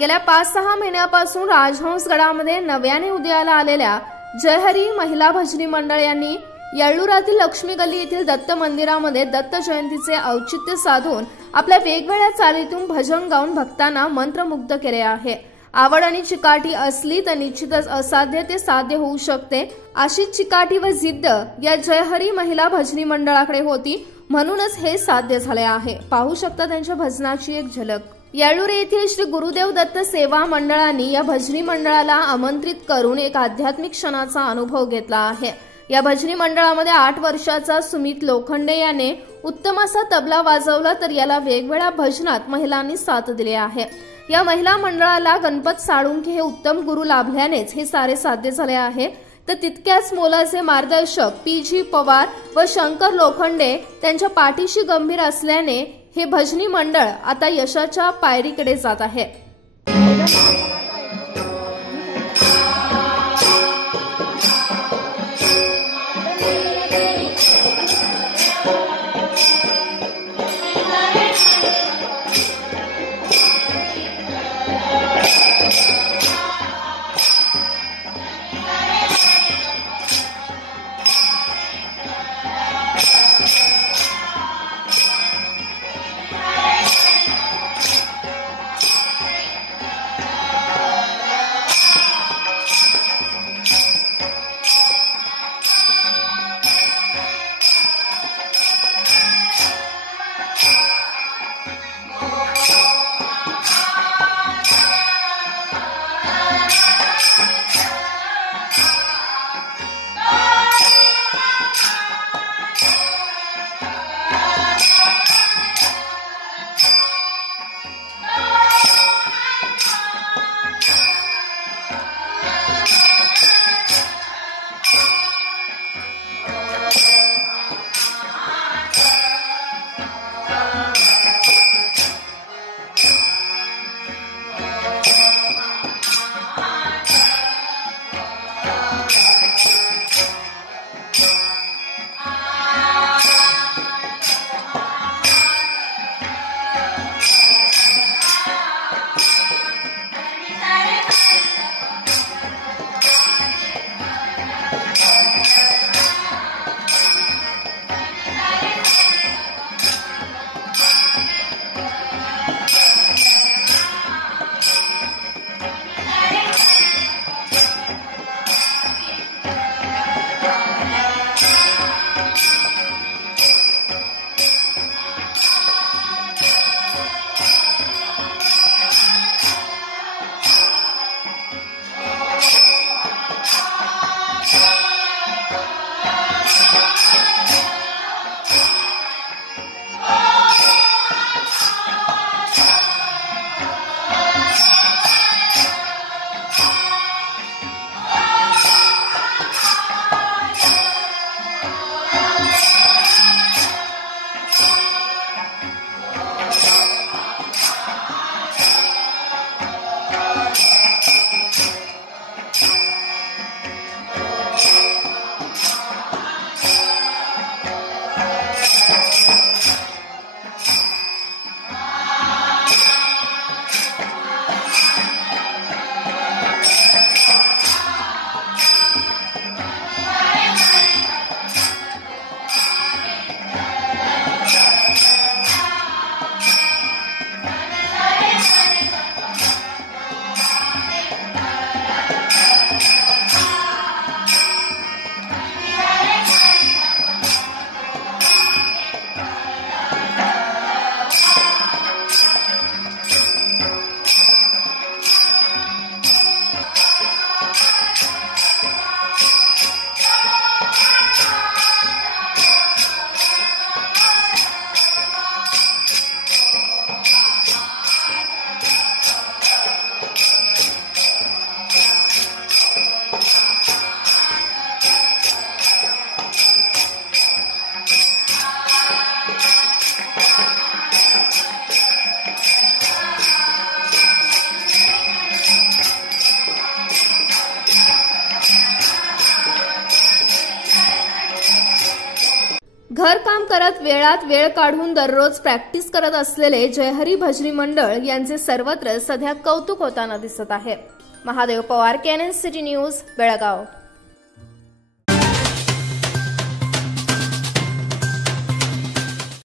गेल्या 5-6 महिन्यापासून राजहंसगडामध्ये नव्याने उदयाला आलेल्या जयहरी महिला भजनी मंडळ यांनी येळ्ळुरातील लक्ष्मी गल्ली येथील दत्त मंदिरामध्ये दत्त जयंतीचे औचित्य साधून आपल्या वेगवेगळ्या चालीतून भजन गाऊन भक्तांना मंत्रमुग्ध केले आहे। आवड आणि चिकाटी असली तर निश्चितच असाध्य ते साध्य होऊ शकते, अशीच चिकाटी व जिद्द या जयहरी महिला भजनी मंडळाकडे होती, म्हणूनच हे साध्य झाले आहे। पाहू शकता त्यांच्या भजनाची एक झलक। येळ्ळूर येथील श्री गुरुदेव दत्त सेवा मंडळाने या भजनी मंडळाला आमंत्रित करून एक आध्यात्मिक क्षणाचा अनुभव घेतला आहे। या भजनी मंडळामध्ये 8 वर्षाचा सुमित लोखंडे याने उत्तम असा तबला वाजवला, तर याला वेगवेगळ्या भजनात महिलांनी साथ दिली आहे। या महिला मंडळाला गणपत साळुंखे हे उत्तम गुरु लाभल्यानेच हे सारे साध्य झाले आहे। तर तितक्याच मोलाचे मार्गदर्शक PG पवार व शंकर लोखंडे त्यांच्या पाठीशी गंभीर असल्याने हे भजनी मंडळ आता यशाच्या पायरीकडे जात आहे। वेळात वेळ काढून दररोज प्रॅक्टिस करत असलेले जयहरी भजनी मंडळ यांचे सर्वत्र सध्या कौतुक होताना दिसत आहे। Mahadev Pawar, KNN city news, Belgaum.